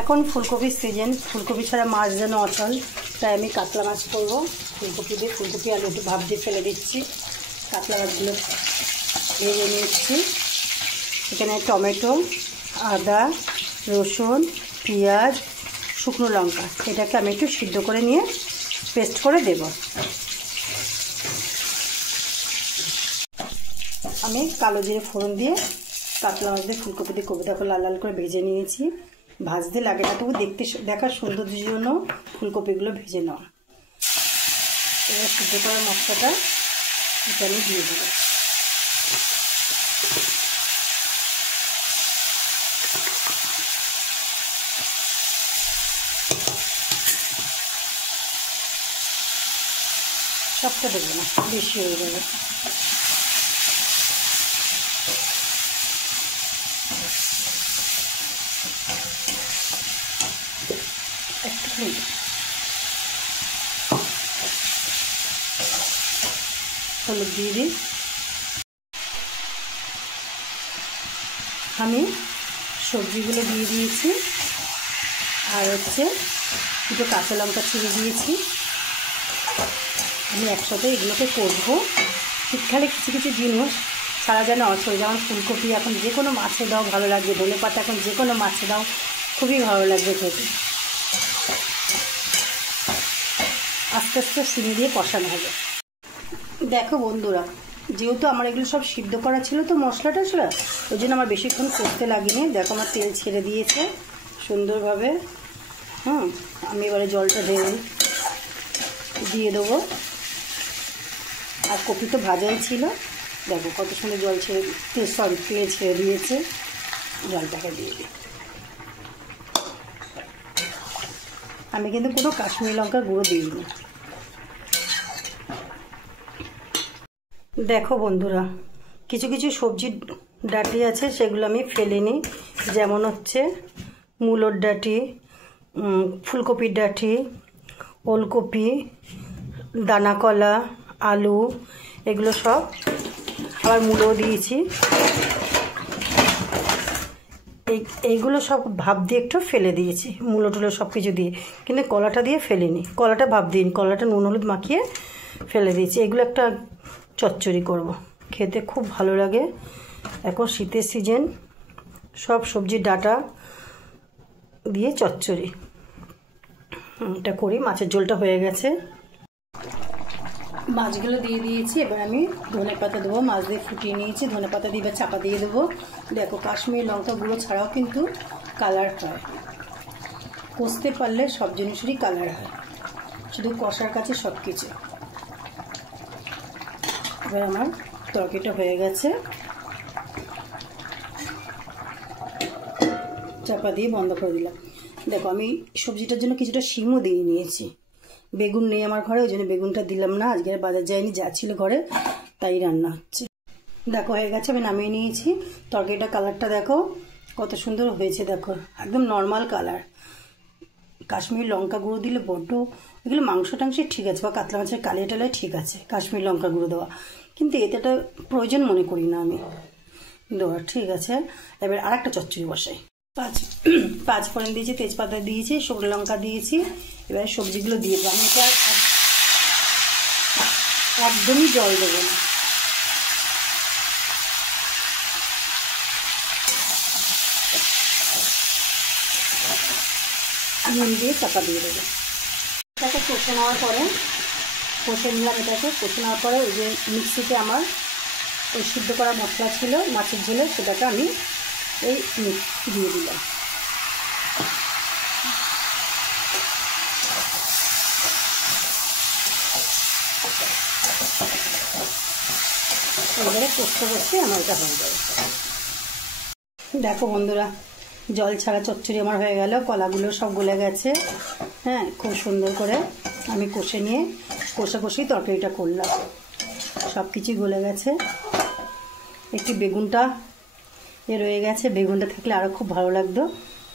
এখন ফুলকপির সিজন, ফুলকপি ছাড়া মাছ যেন অচল, তাই আমি কাতলা মাছ করবো। ফুলকপি দিয়ে, ফুলকপি আলু একটু ভাপ দিয়ে ফেলে দিচ্ছি, কাতলা মাছগুলো ভেজে নিচ্ছি। এখানে টমেটো, আদা, রসুন, পেঁয়াজ, শুকনো লঙ্কা, এটাকে আমি একটু সিদ্ধ করে নিয়ে পেস্ট করে দেব। আমি কালো জিরে ফোড়ন দিয়ে কাতলা মাছ দিয়ে ফুলকপি দিয়ে কবিতাকে লাল লাল করে ভেজে নিয়েছি। ভাজতে লাগে না, তবু দেখার সৌন্দর্যের জন্য ফুলকপিগুলো ভেজে নেওয়া। এবার সিদ্ধ করার মশলাটা এটা আমি দিয়ে দেবো। সবটা দেবো না, বেশি হয়ে যাবে। একটু হলুদ দিয়ে দিই। আমি সবজিগুলো দিয়ে দিয়েছি, আর দুটো কাঁচা লঙ্কা ছিঁড়ে দিয়েছি। আমি একসাথে এগুলোকে করবো। শীতকালে কিছু কিছু জিনিস ছাড়া যেন অচল, যেমন ফুলকপি এখন যে কোনো মাছে দাও ভালো লাগবে, ধনেপাতা এখন যে কোনো মাছে দাও খুবই ভালো লাগবে খেতে। আস্তে আস্তে সিম দিয়ে কষানো হবে। দেখো বন্ধুরা, যেহেতু আমার এগুলো সব সিদ্ধ করা ছিল তো মশলাটা ছিল, ওই জন্য আমার বেশিক্ষণ করতে লাগেনি। দেখো আমার তেল ছেড়ে দিয়েছে সুন্দরভাবে। আমি এবারে জলটা দিয়ে দেবো। আর কপি তো ভাজাই ছিল, দেখো কত সুন্দর জল ছেড়ে তেল ছেড়ে দিয়েছে। জলটাকে দিয়ে দিই। আমি কিন্তু কোনো কাশ্মীরি লঙ্কার গুঁড়ো দিইনি। দেখো বন্ধুরা, কিছু কিছু সবজির ডাঁটি আছে সেগুলো আমি ফেলিনি, যেমন মূলোর ডাঁটি, ফুলকপির ডাঁটি, ওলকপি, দানাকলা, আলু, এগুলো সব। আবার মূলো দিয়েছি। এইগুলো সব ভাপ দিয়ে একটু ফেলে দিয়েছি, মূলো টুলো সব কিছু দিয়ে, কিন্তু কলাটা দিয়ে ফেলিনি। কলাটা ভাপ দিইনি, কলাটা নুন হলুদ মাখিয়ে ফেলে দিয়েছি। এগুলো একটা চচ্চড়ি করব, খেতে খুব ভালো লাগে। এখন শীতের সিজন, সব সবজির ডাঁটা দিয়ে চচ্চড়ি এটা করি। মাছের ঝোলটা হয়ে গেছে, মাছগুলো দিয়ে দিয়েছি। এবার আমি ধনেপাতা দেবো, মাছ দিয়ে ফুটিয়ে নিয়েছি, ধনেপাতা দিয়ে এবার চাপা দিয়ে দেবো। দেখো কাশ্মীরি লঙ্কা গুঁড়ো ছাড়াও কিন্তু কালার হয়, কষতে পারলে সব জিনিসেরই কালার হয়, শুধু কষার কাছে সব কিছু। এবার আমার তরকারিটা হয়ে গেছে, চাপা দিয়ে বন্ধ করে দিলাম। দেখো আমি সবজিটার জন্য কিছুটা শিমও দিয়ে নিয়েছি। বেগুন নেই আমার ঘরে, ওই জন্য বেগুনটা দিলাম না। আজকে বাজার যায়নি, যা ছিল ঘরে তাই রান্না হচ্ছে। দেখো হয়ে গেছে, আমি নামিয়ে নিয়েছি। তরকারিটা কালারটা দেখো কত সুন্দর হয়েছে, দেখো একদম নর্মাল কালার। কাশ্মীরি লঙ্কা গুঁড়ো দিলে বড্ড, এগুলো মাংস টাংসে ঠিক আছে, বা কাতলা মাছের কালিয়া টালায় ঠিক আছে কাশ্মীরি লঙ্কা গুঁড়ো দেওয়া, কিন্তু এতেটা প্রয়োজন মনে করি না আমি দেওয়ার। ঠিক আছে, এবার আর একটা চচ্চড়ি বসাই। পাঁচ ফোড়ন দিয়েছি, তেজপাতা দিয়েছি, শুকনো লঙ্কা দিয়েছি। এবার সবজিগুলো দিয়ে দেবো। আমি এটা একদমই জল দেবো না, নুন দিয়ে চাপা দিয়ে দেবো। এটাকে কষে নেওয়ার পরে, কষে নিলাম। এটাকে কষে নেওয়ার পরে ওই যে মিক্সিতে আমার ওই সিদ্ধ করা মশলা ছিল মাছের ঝোলে, সেটাকে আমি এই দিয়ে দিলাম। এবারে কষতে কষতে আমার এটা হয়ে যাবে। দেখো বন্ধুরা, জল ছাড়া চচ্চড়ি আমার হয়ে গেল। কলাগুলো সব গলে গেছে। হ্যাঁ, খুব সুন্দর করে আমি কষে নিয়ে কষেই তরকারিটা করলাম। সব কিছুই গলে গেছে, একটু বেগুনটা রয়ে গেছে, বেগুনটা থাকলে আরও খুব ভালো লাগতো।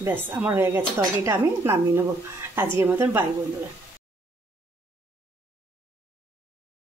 ব্যাস আমার হয়ে গেছে তরকারিটা, আমি নামিয়ে নেবো। আজকের মতন বাই বন্ধুরা।